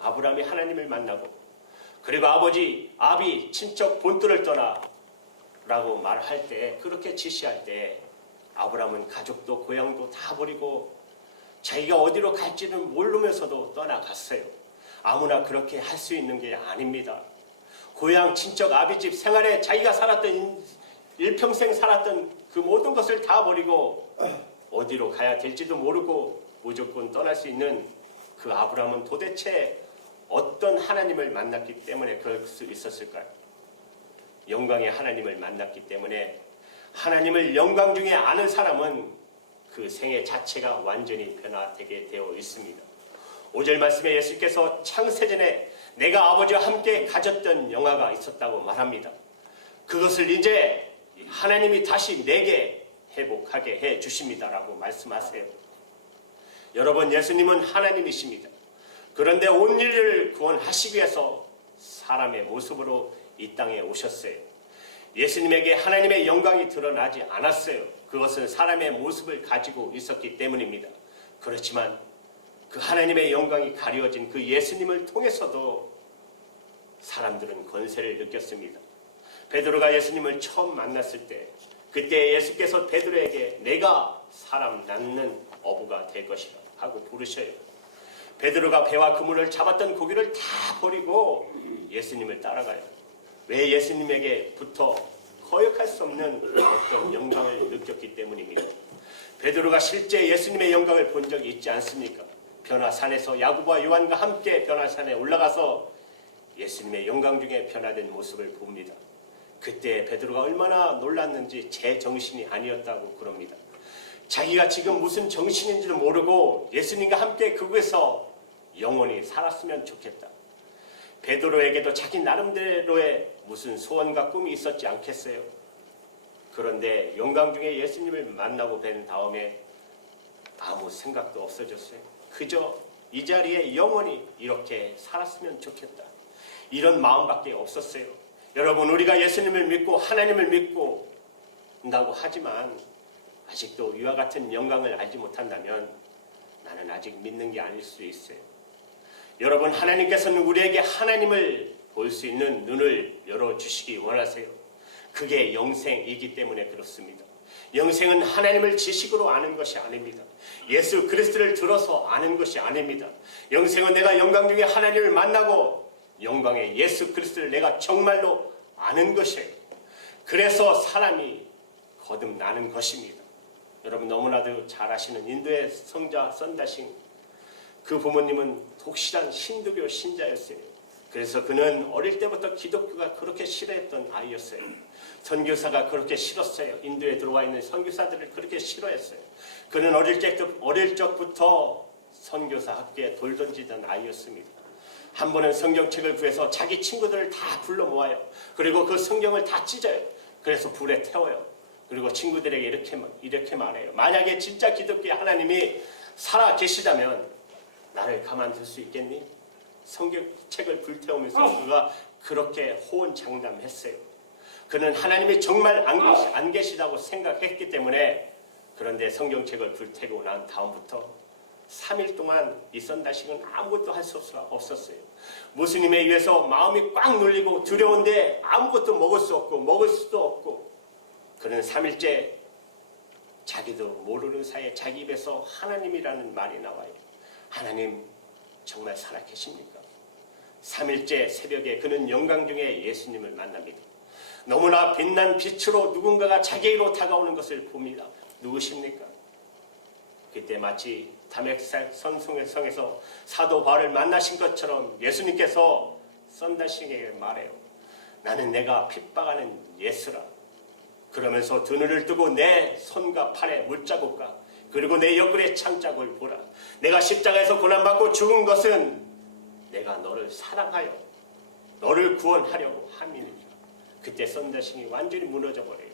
아브라함이 하나님을 만나고, 그리고 아버지 아비 친척 본토를 떠나 라고 말할 때, 그렇게 지시할 때 아브라함은 가족도 고향도 다 버리고 자기가 어디로 갈지는 모르면서도 떠나갔어요. 아무나 그렇게 할 수 있는 게 아닙니다. 고향 친척 아비집 생활에 자기가 살았던 일평생 살았던 그 모든 것을 다 버리고 어디로 가야 될지도 모르고 무조건 떠날 수 있는 그 아브라함은 도대체 어떤 하나님을 만났기 때문에 그럴 수 있었을까요? 영광의 하나님을 만났기 때문에, 하나님을 영광 중에 아는 사람은 그 생애 자체가 완전히 변화되게 되어 있습니다. 5절 말씀에 예수께서 창세전에 내가 아버지와 함께 가졌던 영화가 있었다고 말합니다. 그것을 이제 하나님이 다시 내게 회복하게 해 주십니다라고 말씀하세요. 여러분, 예수님은 하나님이십니다. 그런데 온 인류를 구원하시기 위해서 사람의 모습으로 이 땅에 오셨어요. 예수님에게 하나님의 영광이 드러나지 않았어요. 그것은 사람의 모습을 가지고 있었기 때문입니다. 그렇지만 그 하나님의 영광이 가려진 그 예수님을 통해서도 사람들은 권세를 느꼈습니다. 베드로가 예수님을 처음 만났을 때, 그때 예수께서 베드로에게 내가 사람 낳는 어부가 될 것이라 하고 부르셔요. 베드로가 배와 그물을 잡았던 고기를 다 버리고 예수님을 따라가요. 왜? 예수님에게 붙어 거역할 수 없는 어떤 영광을 느꼈기 때문입니다. 베드로가 실제 예수님의 영광을 본 적이 있지 않습니까? 변화산에서 야고보와 요한과 함께 변화산에 올라가서 예수님의 영광 중에 변화된 모습을 봅니다. 그때 베드로가 얼마나 놀랐는지 제 정신이 아니었다고 그럽니다. 자기가 지금 무슨 정신인지도 모르고 예수님과 함께 그곳에서 영원히 살았으면 좋겠다. 베드로에게도 자기 나름대로의 무슨 소원과 꿈이 있었지 않겠어요? 그런데 영광 중에 예수님을 만나고 뵌 다음에 아무 생각도 없어졌어요. 그저 이 자리에 영원히 이렇게 살았으면 좋겠다, 이런 마음밖에 없었어요. 여러분, 우리가 예수님을 믿고 하나님을 믿고 한다고 하지만 아직도 이와 같은 영광을 알지 못한다면 나는 아직 믿는 게 아닐 수 있어요. 여러분, 하나님께서는 우리에게 하나님을 볼 수 있는 눈을 열어주시기 원하세요. 그게 영생이기 때문에 그렇습니다. 영생은 하나님을 지식으로 아는 것이 아닙니다. 예수 그리스도를 들어서 아는 것이 아닙니다. 영생은 내가 영광 중에 하나님을 만나고 영광의 예수 그리스도를 내가 정말로 아는 것이에요. 그래서 사람이 거듭나는 것입니다. 여러분, 너무나도 잘 아시는 인도의 성자 선다싱, 그 부모님은 독실한 힌두교 신자였어요. 그래서 그는 어릴 때부터 기독교가 그렇게 싫어했던 아이였어요. 선교사가 그렇게 싫었어요. 인도에 들어와 있는 선교사들을 그렇게 싫어했어요. 그는 어릴 적부터 선교사 학교에 돌 던지던 아이였습니다. 한 번은 성경책을 구해서 자기 친구들을 다 불러 모아요. 그리고 그 성경을 다 찢어요. 그래서 불에 태워요. 그리고 친구들에게 이렇게 말해요. 만약에 진짜 기독교의 하나님이 살아 계시다면 나를 가만둘 수 있겠니? 성경책을 불태우면서 그가 그렇게 호언장담했어요. 그는 하나님이 정말 안 계시다고 생각했기 때문에. 그런데 성경책을 불태우고 난 다음부터 3일 동안 이 선다싱은 아무것도 할 수 없었어요. 무슬림에 의해서 마음이 꽉 눌리고 두려운데 아무것도 먹을 수 없고 먹을 수도 없고, 그는 3일째 자기도 모르는 사이에 자기 입에서 하나님이라는 말이 나와요. 하나님 정말 살아계십니까? 3일째 새벽에 그는 영광 중에 예수님을 만납니다. 너무나 빛난 빛으로 누군가가 자기로 다가오는 것을 봅니다. 누구십니까? 그때 마치 다메섹 성에서 사도 바울을 만나신 것처럼 예수님께서 선다싱에게 말해요. 나는 내가 핍박하는 예수라. 그러면서 두 눈을 뜨고 내 손과 팔에 물자국과 그리고 내 옆구리에 창자국을 보라. 내가 십자가에서 고난받고 죽은 것은 내가 너를 사랑하여 너를 구원하려고 함이니라. 그때 선다싱이 완전히 무너져 버려요.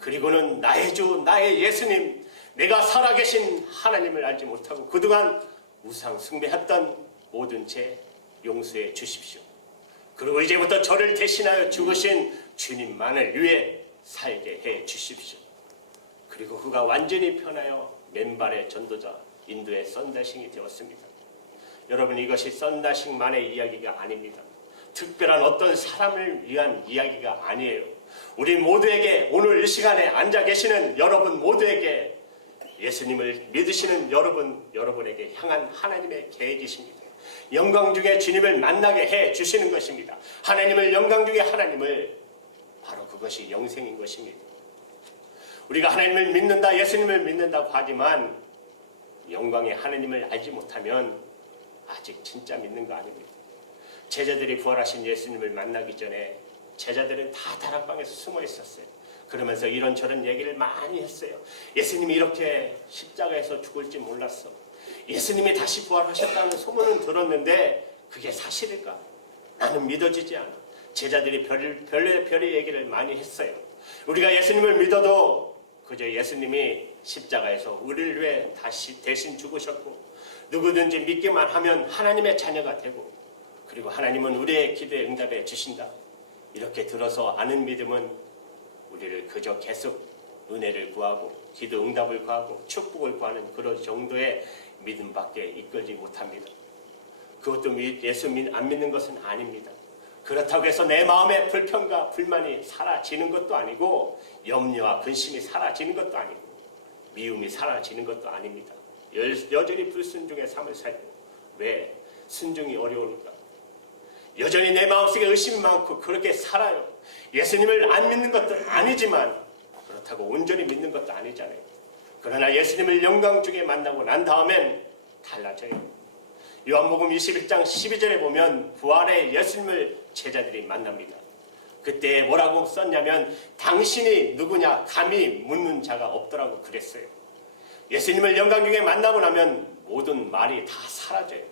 그리고는 나의 주 나의 예수님, 내가 살아계신 하나님을 알지 못하고 그동안 우상 숭배했던 모든 죄 용서해 주십시오. 그리고 이제부터 저를 대신하여 죽으신 주님만을 위해 살게 해 주십시오. 그리고 그가 완전히 변하여 맨발의 전도자 인도의 선다싱이 되었습니다. 여러분, 이것이 썬다식만의 이야기가 아닙니다. 특별한 어떤 사람을 위한 이야기가 아니에요. 우리 모두에게, 오늘 이 시간에 앉아 계시는 여러분 모두에게, 예수님을 믿으시는 여러분에게 향한 하나님의 계획이십니다. 영광 중에 주님을 만나게 해 주시는 것입니다. 하나님을, 영광 중에 하나님을, 바로 그것이 영생인 것입니다. 우리가 하나님을 믿는다, 예수님을 믿는다고 하지만 영광의 하나님을 알지 못하면 아직 진짜 믿는 거 아닙니다. 제자들이 부활하신 예수님을 만나기 전에 제자들은 다 다락방에서 숨어 있었어요. 그러면서 이런저런 얘기를 많이 했어요. 예수님이 이렇게 십자가에서 죽을지 몰랐어. 예수님이 다시 부활하셨다는 소문은 들었는데 그게 사실일까? 나는 믿어지지 않아. 제자들이 별의 얘기를 많이 했어요. 우리가 예수님을 믿어도 그저 예수님이 십자가에서 우리를 위해 다시 대신 죽으셨고, 누구든지 믿기만 하면 하나님의 자녀가 되고, 그리고 하나님은 우리의 기도에 응답해 주신다. 이렇게 들어서 아는 믿음은 우리를 그저 계속 은혜를 구하고 기도 응답을 구하고 축복을 구하는 그런 정도의 믿음밖에 이끌지 못합니다. 그것도 예수 안 믿는 것은 아닙니다. 그렇다고 해서 내 마음의 불평과 불만이 사라지는 것도 아니고, 염려와 근심이 사라지는 것도 아니고, 미움이 사라지는 것도 아닙니다. 여전히 불순종의 삶을 살고. 왜? 순종이 어려우니까. 여전히 내 마음속에 의심이 많고 그렇게 살아요. 예수님을 안 믿는 것도 아니지만 그렇다고 온전히 믿는 것도 아니잖아요. 그러나 예수님을 영광 중에 만나고 난 다음엔 달라져요. 요한복음 21장 12절에 보면 부활의 예수님을 제자들이 만납니다. 그때 뭐라고 썼냐면, 당신이 누구냐 감히 묻는 자가 없더라고 그랬어요. 예수님을 영광 중에 만나고 나면 모든 말이 다 사라져요.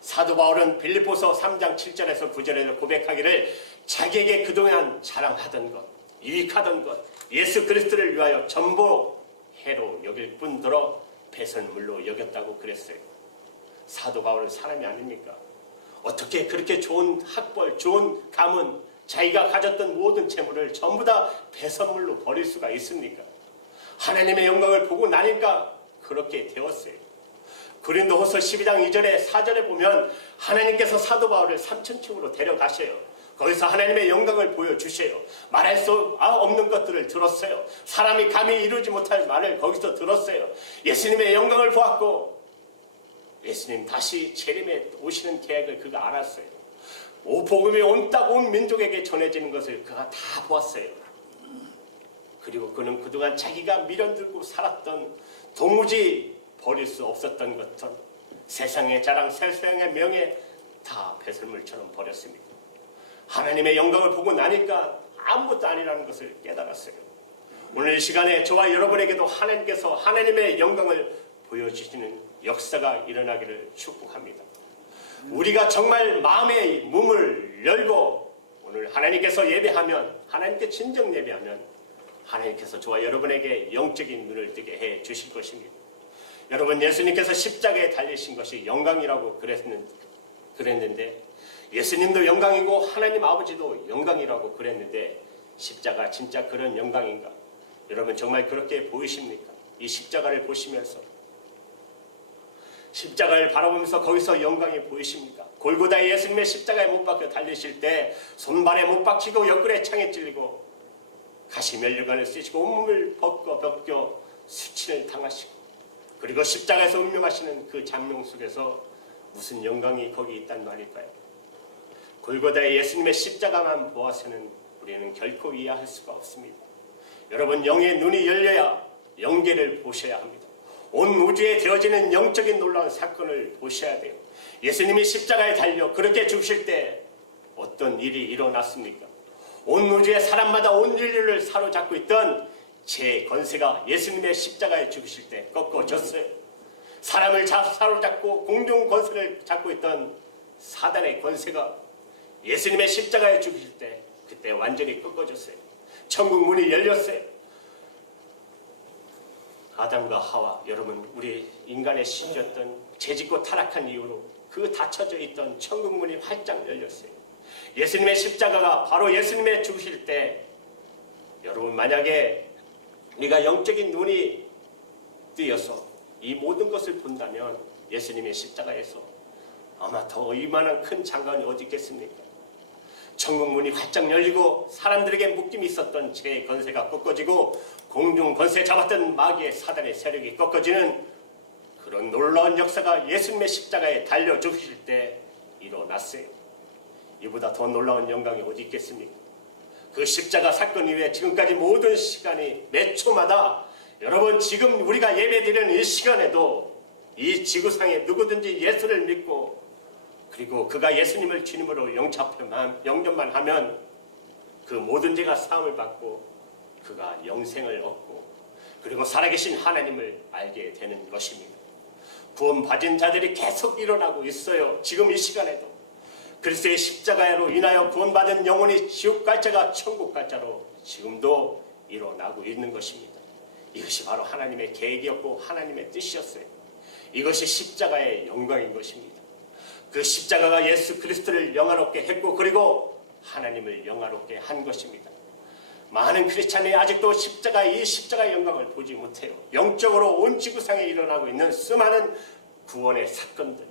사도 바울은 빌립보서 3장 7절에서 9절에서 고백하기를, 자기에게 그동안 자랑하던 것, 유익하던 것, 예수 그리스도를 위하여 전부 해로 여길 뿐더러 배설물로 여겼다고 그랬어요. 사도 바울은 사람이 아닙니까? 어떻게 그렇게 좋은 학벌, 좋은 가문, 자기가 가졌던 모든 재물을 전부 다 배설물로 버릴 수가 있습니까? 하나님의 영광을 보고 나니까 그렇게 되었어요. 고린도후서 12장 2절에 4절에 보면 하나님께서 사도 바울을 삼천층으로 데려가셔요. 거기서 하나님의 영광을 보여주셔요. 말할 수 없는 것들을 들었어요. 사람이 감히 이루지 못할 말을 거기서 들었어요. 예수님의 영광을 보았고, 예수님 다시 재림에 오시는 계획을 그가 알았어요. 복음이 온 민족에게 전해지는 것을 그가 다 보았어요. 그리고 그는 그동안 자기가 미련들고 살았던, 도무지 버릴 수 없었던 것들, 세상의 자랑, 세상의 명예 다 배설물처럼 버렸습니다. 하나님의 영광을 보고 나니까 아무것도 아니라는 것을 깨달았어요. 오늘 이 시간에 저와 여러분에게도 하나님께서 하나님의 영광을 보여주시는 역사가 일어나기를 축복합니다. 우리가 정말 마음의 문을 열고 오늘 하나님께서 예배하면, 하나님께 진정 예배하면 하나님께서 저와 여러분에게 영적인 눈을 뜨게 해 주실 것입니다. 여러분, 예수님께서 십자가에 달리신 것이 영광이라고 그랬는데, 예수님도 영광이고 하나님 아버지도 영광이라고 그랬는데, 십자가 진짜 그런 영광인가? 여러분, 정말 그렇게 보이십니까? 이 십자가를 보시면서, 십자가를 바라보면서 거기서 영광이 보이십니까? 골고다에 예수님의 십자가에 못 박혀 달리실 때 손발에 못 박히고 옆구리에 창에 찔리고 가시 면류관을 쓰시고 온몸을 벗겨 수치를 당하시고, 그리고 십자가에서 운명하시는 그 장명 속에서 무슨 영광이 거기 있단 말일까요? 골고다의 예수님의 십자가만 보아서는 우리는 결코 이해할 수가 없습니다. 여러분, 영의 눈이 열려야 영계를 보셔야 합니다. 온 우주에 되어지는 영적인 놀라운 사건을 보셔야 돼요. 예수님이 십자가에 달려 그렇게 죽으실 때 어떤 일이 일어났습니까? 온 우주의 사람마다 온 인류를 사로잡고 있던 제 권세가 예수님의 십자가에 죽으실 때 꺾어졌어요. 사람을 사로잡고 공중 권세를 잡고 있던 사단의 권세가 예수님의 십자가에 죽으실 때 그때 완전히 꺾어졌어요. 천국 문이 열렸어요. 아담과 하와, 여러분, 우리 인간의 신이었던 죄짓고 타락한 이후로 그 닫혀져 있던 천국 문이 활짝 열렸어요. 예수님의 십자가가 바로 예수님의 죽으실 때, 여러분, 만약에 우리가 영적인 눈이 뜨여서 이 모든 것을 본다면 예수님의 십자가에서 아마 더 이만한 큰 장관이 어디 있겠습니까? 천국 문이 활짝 열리고 사람들에게 묶임이 있었던 죄의 권세가 꺾어지고 공중 권세 잡았던 마귀의 사단의 세력이 꺾어지는 그런 놀라운 역사가 예수님의 십자가에 달려 죽으실 때 일어났어요. 이보다 더 놀라운 영광이 어디 있겠습니까? 그 십자가 사건 이후에 지금까지 모든 시간이 몇 초마다 여러분 지금 우리가 예배드리는 이 시간에도 이 지구상에 누구든지 예수를 믿고 그리고 그가 예수님을 주님으로 영접만 하면 그 모든 죄가 사함을 받고 그가 영생을 얻고 그리고 살아계신 하나님을 알게 되는 것입니다. 구원받은 자들이 계속 일어나고 있어요. 지금 이 시간에도. 그리스도의 십자가로 인하여 구원받은 영혼이 지옥 갈 자가 천국 갈 자로 지금도 일어나고 있는 것입니다. 이것이 바로 하나님의 계획이었고 하나님의 뜻이었어요. 이것이 십자가의 영광인 것입니다. 그 십자가가 예수 그리스도를 영화롭게 했고 그리고 하나님을 영화롭게 한 것입니다. 많은 크리스찬이 아직도 이 십자가의 영광을 보지 못해요. 영적으로 온 지구상에 일어나고 있는 수많은 구원의 사건들,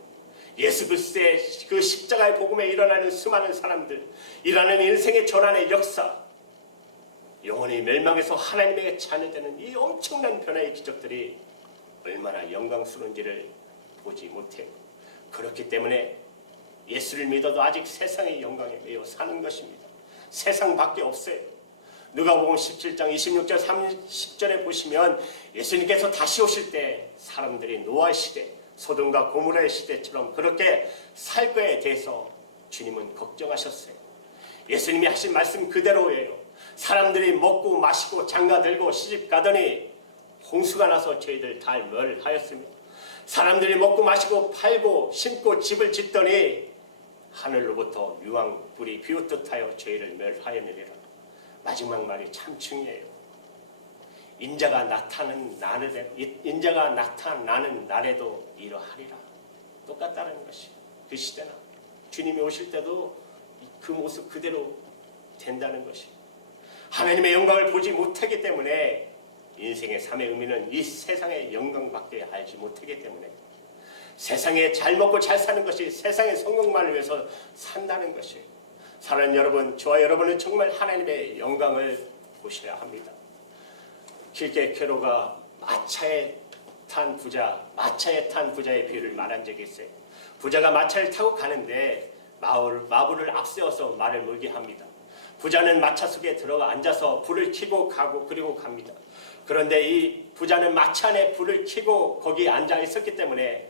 예수 그리스도의 그 십자가의 복음에 일어나는 수많은 사람들, 일어나는 인생의 전환의 역사, 영혼이 멸망해서 하나님에게 자녀되는 이 엄청난 변화의 기적들이 얼마나 영광스러운지를 보지 못해요. 그렇기 때문에 예수를 믿어도 아직 세상의 영광에 매여 사는 것입니다. 세상밖에 없어요. 누가복음 17장 26절 30절에 보시면 예수님께서 다시 오실 때 사람들이 노아의 시대, 소돔과 고모라의 시대처럼 그렇게 살 거에 대해서 주님은 걱정하셨어요. 예수님이 하신 말씀 그대로예요. 사람들이 먹고 마시고 장가들고 시집가더니 홍수가 나서 저희들 다 멸하였으며 사람들이 먹고 마시고 팔고 심고 집을 짓더니 하늘로부터 유황불이 비웃듯 하여 저희를 멸하였느니라. 마지막 말이 참 중요해요. 인자가 나타나는 날에도 이러하리라. 똑같다는 것이 그 시대나 주님이 오실 때도 그 모습 그대로 된다는 것이 하나님의 영광을 보지 못하기 때문에 인생의 삶의 의미는 이 세상의 영광밖에 알지 못하기 때문에 세상에 잘 먹고 잘 사는 것이 세상의 성공만을 위해서 산다는 것이에요. 사랑하는 여러분, 저와 여러분은 정말 하나님의 영광을 보셔야 합니다. 길게케로가 마차에 탄 부자의 비유를 말한 적이 있어요. 부자가 마차를 타고 가는데 마부를 앞세워서 말을 몰게 합니다. 부자는 마차 속에 들어가 앉아서 불을 켜고 가고 그리고 갑니다. 그런데 이 부자는 마차 안에 불을 켜고 거기에 앉아 있었기 때문에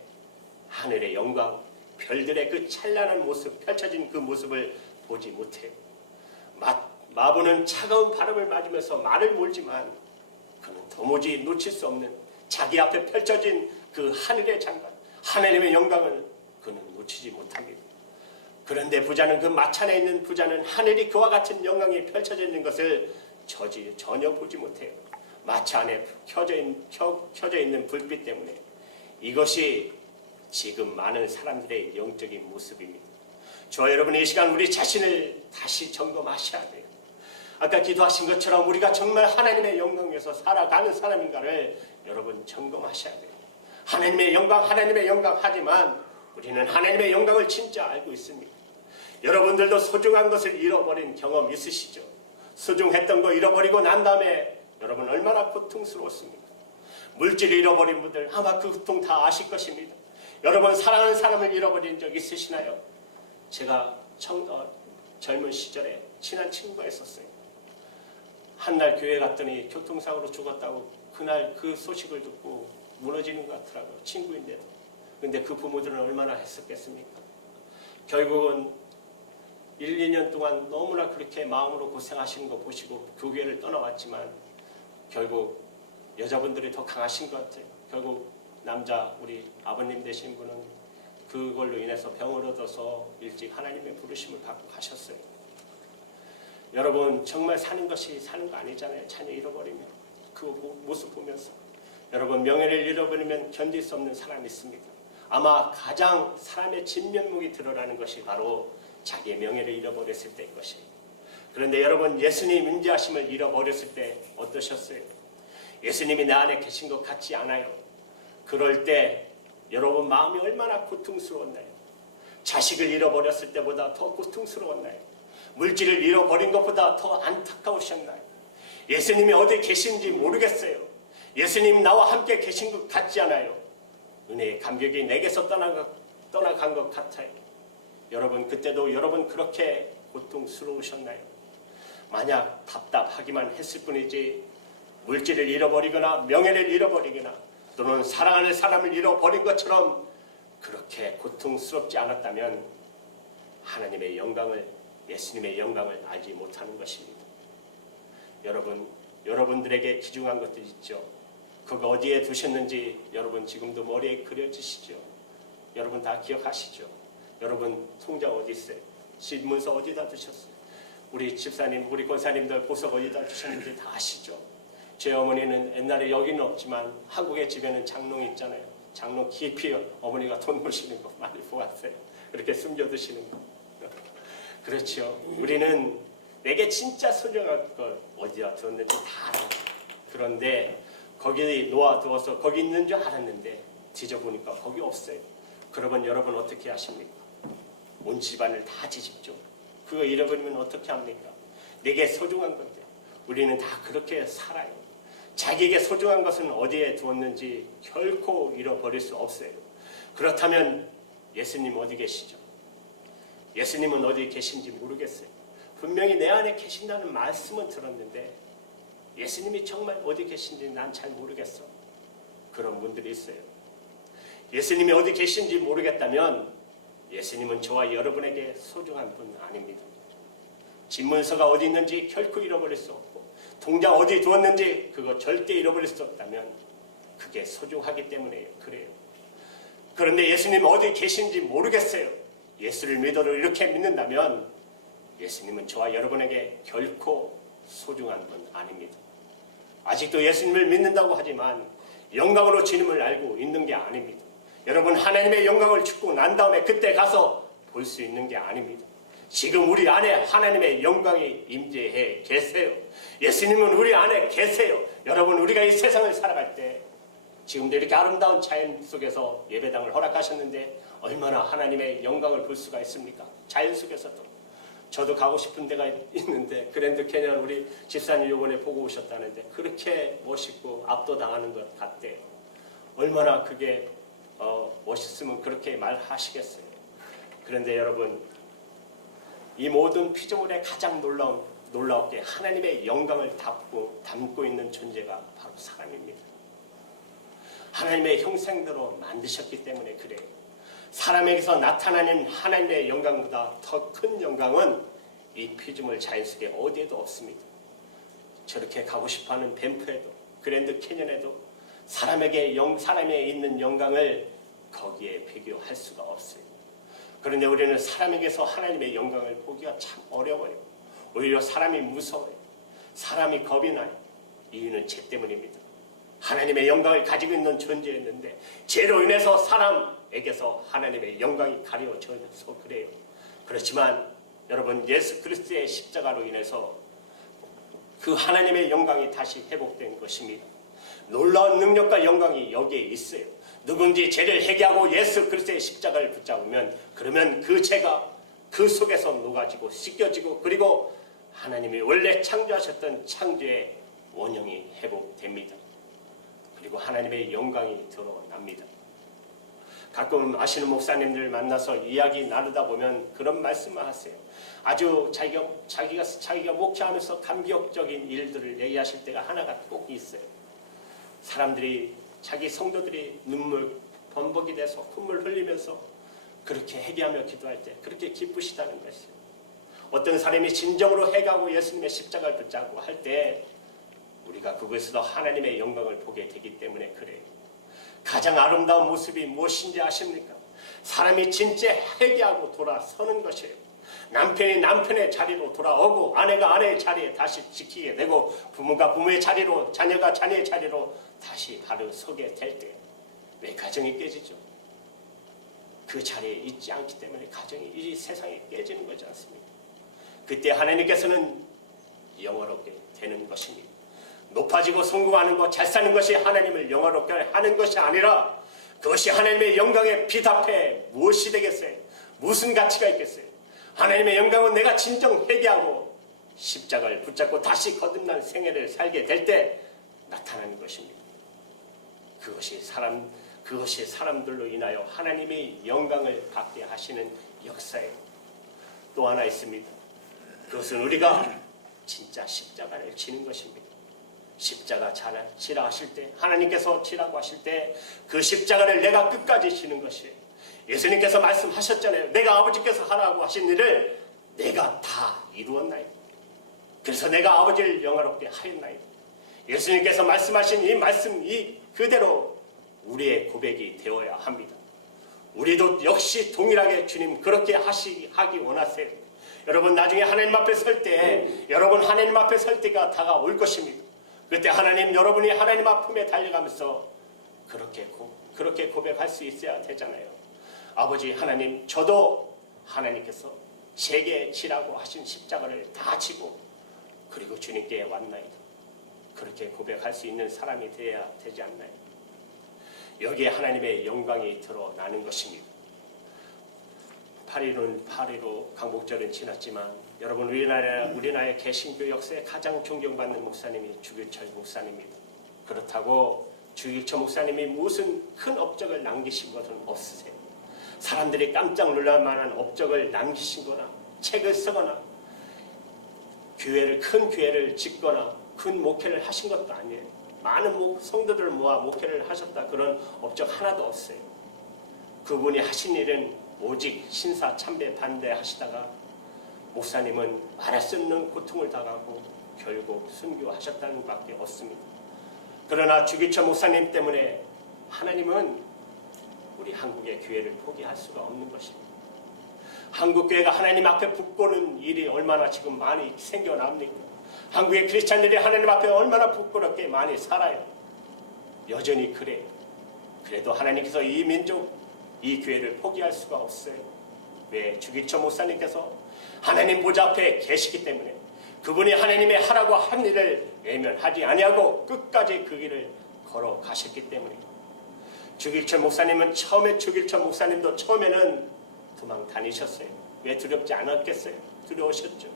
하늘의 영광, 별들의 그 찬란한 모습, 펼쳐진 그 모습을 보지 못해요. 마부는 차가운 바람을 맞으면서 말을 몰지만 그는 도무지 놓칠 수 없는 자기 앞에 펼쳐진 그 하늘의 장관, 하나님의 영광을 그는 놓치지 못합니다. 그런데 그 마차 안에 있는 부자는 하늘이 그와 같은 영광이 펼쳐져 있는 것을 전혀 보지 못해요. 마차 안에 켜져 있는 불빛 때문에. 이것이 지금 많은 사람들의 영적인 모습입니다. 저와 여러분, 이 시간 우리 자신을 다시 점검하셔야 돼요. 아까 기도하신 것처럼 우리가 정말 하나님의 영광 위에서 살아가는 사람인가를 여러분 점검하셔야 돼요. 하나님의 영광 하지만 우리는 하나님의 영광을 진짜 알고 있습니다. 여러분들도 소중한 것을 잃어버린 경험 있으시죠? 소중했던 거 잃어버리고 난 다음에 여러분 얼마나 고통스러웠습니까? 물질을 잃어버린 분들 아마 그 고통 다 아실 것입니다. 여러분 사랑하는 사람을 잃어버린 적 있으시나요? 제가 젊은 시절에 친한 친구가 있었어요. 한날 교회 갔더니 교통사고로 죽었다고 그날 그 소식을 듣고 무너지는 것 같더라고요. 친구인데도. 근데 그 부모들은 얼마나 했었겠습니까? 결국은 1, 2년 동안 너무나 그렇게 마음으로 고생하시는 거 보시고 교회를 떠나왔지만 결국 여자분들이 더 강하신 것 같아요. 결국 우리 아버님 되신 분은 그걸로 인해서 병을 얻어서 일찍 하나님의 부르심을 받고 가셨어요. 여러분 정말 사는 것이 사는 거 아니잖아요. 자녀 잃어버리면 그 모습 보면서 여러분 명예를 잃어버리면 견딜 수 없는 사람이 있습니다. 아마 가장 사람의 진면목이 드러나는 것이 바로 자기의 명예를 잃어버렸을 때인 것이에요. 그런데 여러분 예수님 임재하심을 잃어버렸을 때 어떠셨어요? 예수님이 내 안에 계신 것 같지 않아요? 그럴 때 여러분 마음이 얼마나 고통스러웠나요? 자식을 잃어버렸을 때보다 더 고통스러웠나요? 물질을 잃어버린 것보다 더 안타까우셨나요? 예수님이 어디 계신지 모르겠어요. 예수님 나와 함께 계신 것 같지 않아요? 은혜의 감격이 내게서 떠나간 것 같아요. 여러분, 그때도 여러분 그렇게 고통스러우셨나요? 만약 답답하기만 했을 뿐이지 물질을 잃어버리거나 명예를 잃어버리거나 또는 사랑하는 사람을 잃어버린 것처럼 그렇게 고통스럽지 않았다면 하나님의 영광을, 예수님의 영광을 알지 못하는 것입니다. 여러분들에게 귀중한 것들 있죠. 그거 어디에 두셨는지 여러분 지금도 머리에 그려지시죠. 여러분 다 기억하시죠. 여러분 통장 어디 있어요? 신문서 어디다 두셨어요? 우리 집사님, 우리 권사님들 보석 어디다 두셨는지 다 아시죠. 제 어머니는 옛날에 여기는 없지만 한국의 집에는 장롱이 있잖아요. 장롱 깊이 어머니가 돈 모시는 거 많이 보았어요. 그렇게 숨겨두시는 거. 그렇죠. 우리는 내게 진짜 소중한 것 어디다 두었는지 다 알아요. 그런데 거기 놓아두어서 거기 있는 줄 알았는데 뒤져보니까 거기 없어요. 그러면 여러분 어떻게 하십니까? 온 집안을 다 뒤집죠. 그거 잃어버리면 어떻게 합니까? 내게 소중한 건데 우리는 다 그렇게 살아요. 자기에게 소중한 것은 어디에 두었는지 결코 잃어버릴 수 없어요. 그렇다면 예수님 어디 계시죠? 예수님은 어디 계신지 모르겠어요. 분명히 내 안에 계신다는 말씀은 들었는데 예수님이 정말 어디 계신지 난 잘 모르겠어. 그런 분들이 있어요. 예수님이 어디 계신지 모르겠다면 예수님은 저와 여러분에게 소중한 분 아닙니다. 집문서가 어디 있는지 결코 잃어버릴 수 없고 통장 어디 두었는지 그거 절대 잃어버릴 수 없다면 그게 소중하기 때문에 그래요. 그런데 예수님 어디 계신지 모르겠어요. 예수를 믿어도 이렇게 믿는다면 예수님은 저와 여러분에게 결코 소중한 분 아닙니다. 아직도 예수님을 믿는다고 하지만 영광으로 주님을 알고 있는 게 아닙니다. 여러분 하나님의 영광을 죽고 난 다음에 그때 가서 볼 수 있는 게 아닙니다. 지금 우리 안에 하나님의 영광이 임재해 계세요. 예수님은 우리 안에 계세요. 여러분 우리가 이 세상을 살아갈 때 지금도 이렇게 아름다운 자연 속에서 예배당을 허락하셨는데 얼마나 하나님의 영광을 볼 수가 있습니까? 자연 속에서도. 저도 가고 싶은 데가 있는데 그랜드 캐년 우리 집사님 요번에 보고 오셨다는데 그렇게 멋있고 압도당하는 것 같대요. 얼마나 그게 멋있으면 그렇게 말하시겠어요. 그런데 여러분 이 모든 피조물의 가장 놀라웠게 하나님의 영광을 담고 있는 존재가 바로 사람입니다. 하나님의 형상대로 만드셨기 때문에 그래요. 사람에게서 나타나는 하나님의 영광보다 더 큰 영광은 이 피조물 자연 속에 어디에도 없습니다. 저렇게 가고 싶어하는 밴프에도 그랜드 캐년에도 사람에 있는 영광을 거기에 비교할 수가 없어요. 그런데 우리는 사람에게서 하나님의 영광을 보기가 참 어려워요. 오히려 사람이 무서워요. 사람이 겁이 나요. 이유는 죄 때문입니다. 하나님의 영광을 가지고 있는 존재였는데 죄로 인해서 사람에게서 하나님의 영광이 가려져서 그래요. 그렇지만 여러분 예수 그리스도의 십자가로 인해서 그 하나님의 영광이 다시 회복된 것입니다. 놀라운 능력과 영광이 여기에 있어요. 누군지 죄를 회개하고 예수 그리스도의 십자가를 붙잡으면 그러면 그 죄가 그 속에서 녹아지고 씻겨지고 그리고 하나님이 원래 창조하셨던 창조의 원형이 회복됩니다. 그리고 하나님의 영광이 드러납니다. 가끔 아시는 목사님들 만나서 이야기 나누다 보면 그런 말씀을 하세요. 아주 자기가 목회하면서 감격적인 일들을 얘기하실 때가 하나가 꼭 있어요. 사람들이 자기 성도들이 눈물 범벅이 돼서 콧물 흘리면서 그렇게 회개하며 기도할 때 그렇게 기쁘시다는 것이에요. 어떤 사람이 진정으로 회개하고 예수님의 십자가를 붙잡고 할 때 우리가 그것에서 하나님의 영광을 보게 되기 때문에 그래요. 가장 아름다운 모습이 무엇인지 아십니까? 사람이 진짜 회개하고 돌아서는 것이에요. 남편이 남편의 자리로 돌아오고 아내가 아내의 자리에 다시 지키게 되고 부모가 부모의 자리로 자녀가 자녀의 자리로 다시 바로 서게 될 때 왜 가정이 깨지죠? 그 자리에 있지 않기 때문에 가정이 이 세상에 깨지는 거지 않습니까? 그때 하나님께서는 영화롭게 되는 것입니다. 높아지고 성공하는 것, 잘 사는 것이 하나님을 영화롭게 하는 것이 아니라 그것이 하나님의 영광의 빛 앞에 무엇이 되겠어요? 무슨 가치가 있겠어요? 하나님의 영광은 내가 진정 회개하고 십자가를 붙잡고 다시 거듭난 생애를 살게 될 때 나타나는 것입니다. 그것이 사람들로 인하여 하나님의 영광을 받게 하시는 역사예요. 또 하나 있습니다. 그것은 우리가 진짜 십자가를 지는 것입니다. 십자가 지라 하실 때, 하나님께서 지라고 하실 때 그 십자가를 내가 끝까지 지는 것이에요. 예수님께서 말씀하셨잖아요. 내가 아버지께서 하라고 하신 일을 내가 다 이루었나이다. 그래서 내가 아버지를 영화롭게 하였나이다. 예수님께서 말씀하신 이 말씀 그대로 우리의 고백이 되어야 합니다. 우리도 역시 동일하게 주님 그렇게 하기 원하세요. 여러분 나중에 하나님 앞에 설 때 여러분 하나님 앞에 설 때가 다가올 것입니다. 그때 여러분이 하나님 앞에 달려가면서 그렇게 고백할 수 있어야 되잖아요. 아버지 하나님, 저도 하나님께서 제게 지라고 하신 십자가를 다 지고 그리고 주님께 왔나이다. 그렇게 고백할 수 있는 사람이 되어야 되지 않나요? 여기에 하나님의 영광이 드러나는 것입니다. 8.15 강복절은 지났지만 여러분 우리나라의 개신교 역사에 가장 존경받는 목사님이 주길철 목사님입니다. 그렇다고 주길철 목사님이 무슨 큰 업적을 남기신 것은 없으세요. 사람들이 깜짝 놀랄 만한 업적을 남기신 거나 책을 쓰거나 큰 교회를 짓거나 큰 목회를 하신 것도 아니에요. 많은 성도들을 모아 목회를 하셨다 그런 업적 하나도 없어요. 그분이 하신 일은 오직 신사 참배 반대하시다가 목사님은 말할 수 없는 고통을 당하고 결국 순교하셨다는 밖에 없습니다. 그러나 주기철 목사님 때문에 하나님은 우리 한국의 교회를 포기할 수가 없는 것입니다. 한국 교회가 하나님 앞에 붙고는 일이 얼마나 지금 많이 생겨납니까? 한국의 크리스찬들이 하나님 앞에 얼마나 부끄럽게 많이 살아요. 여전히 그래요. 그래도 하나님께서 이 민족, 이 교회를 포기할 수가 없어요. 왜? 주기철 목사님께서 하나님 보좌 앞에 계시기 때문에 그분이 하나님의 하라고 한 일을 외면하지 아니하고 끝까지 그 길을 걸어가셨기 때문에 주기철 목사님은 주기철 목사님도 처음에는 도망 다니셨어요. 왜? 두렵지 않았겠어요? 두려우셨죠.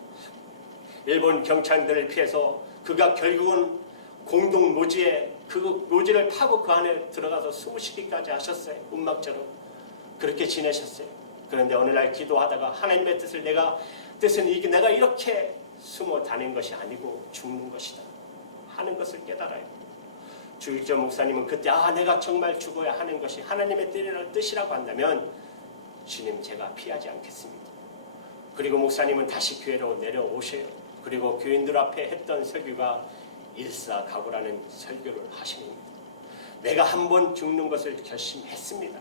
일본 경찰들을 피해서 그가 결국은 공동 노지에 그 노지를 파고 그 안에 들어가서 숨쉬기까지 하셨어요. 운막처럼 그렇게 지내셨어요. 그런데 어느 날 기도하다가 하나님의 뜻은 내가 이렇게 숨어 다닌 것이 아니고 죽는 것이다 하는 것을 깨달아요. 주일전 목사님은 그때 내가 정말 죽어야 하는 것이 하나님의 뜻이라고 한다면 주님 제가 피하지 않겠습니다. 그리고 목사님은 다시 교회로 내려오셔요. 그리고 교인들 앞에 했던 설교가 일사각오라는 설교를 하십니다. 내가 한 번 죽는 것을 결심했습니다.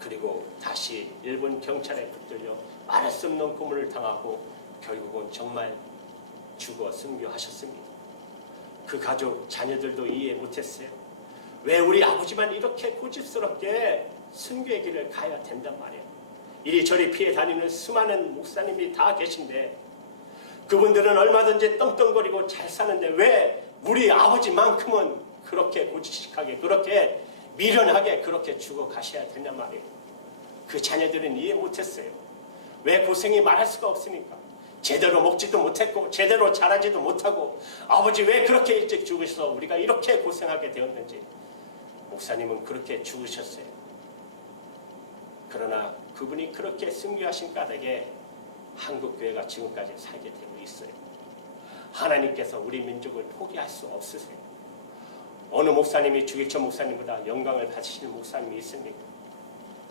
그리고 다시 일본 경찰에 붙들려 말할 수 없는 고문을 당하고 결국은 정말 죽어 순교하셨습니다. 그 가족 자녀들도 이해 못했어요. 왜 우리 아버지만 이렇게 고집스럽게 순교의 길을 가야 된단 말이에요. 이리저리 피해 다니는 수많은 목사님이 다 계신데 그분들은 얼마든지 떵떵거리고 잘 사는데 왜 우리 아버지만큼은 그렇게 고지식하게 그렇게 미련하게 그렇게 죽어 가셔야 된단 말이에요. 그 자녀들은 이해 못했어요. 왜 고생이 말할 수가 없으니까. 제대로 먹지도 못했고 제대로 자라지도 못하고 아버지 왜 그렇게 일찍 죽으셔서 우리가 이렇게 고생하게 되었는지. 목사님은 그렇게 죽으셨어요. 그러나 그분이 그렇게 순교하신 까닭에 한국교회가 지금까지 살게 되고 있어요. 하나님께서 우리 민족을 포기할 수 없으세요. 어느 목사님이 주기철 목사님보다 영광을 받으시는 목사님이 있습니까?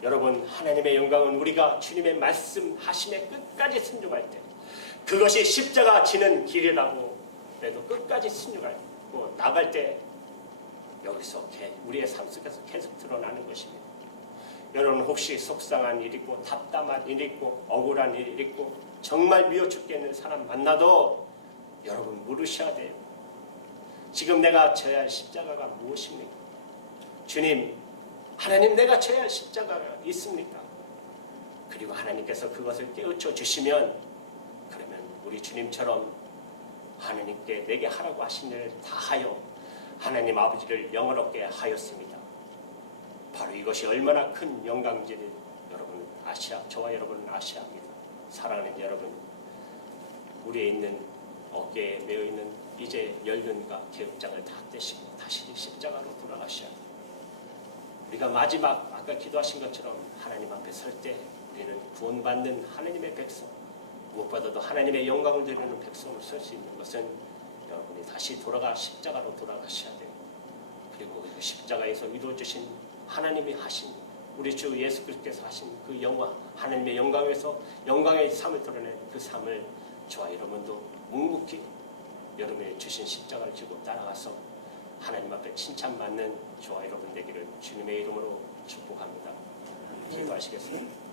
여러분 하나님의 영광은 우리가 주님의 말씀하심에 끝까지 순종할 때 그것이 십자가 지는 길이라고 그래도 끝까지 순종하고 나갈 때 여기서 우리의 삶 속에서 계속 드러나는 것입니다. 여러분 혹시 속상한 일 있고 답답한 일 있고 억울한 일 있고 정말 미워 죽겠는 사람 만나도 여러분 물으셔야 돼요. 지금 내가 져야 할 십자가가 무엇입니까? 주님, 하나님 내가 져야 할 십자가가 있습니까? 그리고 하나님께서 그것을 깨우쳐 주시면 그러면 우리 주님처럼 하나님께 내게 하라고 하신 일을 다 하여 하나님 아버지를 영원롭게 하였습니다. 바로 이것이 얼마나 큰 영광인지를 여러분 아시아, 저와 여러분은 아시아입니다. 사랑하는 여러분, 우리에 있는 어깨에 메어 있는 이제 연륜과 개국장을 다 떼시고 다시 십자가로 돌아가셔야 돼요. 우리가 마지막 아까 기도하신 것처럼 하나님 앞에 설 때 우리는 구원받는 하나님의 백성, 무엇보다도 하나님의 영광을 드리는 백성으로 설 수 있는 것은 여러분이 다시 돌아가 십자가로 돌아가셔야 돼요. 그리고 그 십자가에서 이루어주신 하나님이 하신 우리 주 예수 그리스도께서 하신 그 영광, 하나님의 영광에서 영광의 삶을 드러낸 그 삶을 저와 여러분도 묵묵히 여러분이 주신 십자가를 지고 따라가서 하나님 앞에 칭찬받는 저와 여러분 되기를 주님의 이름으로 축복합니다. 기도하시겠습니다.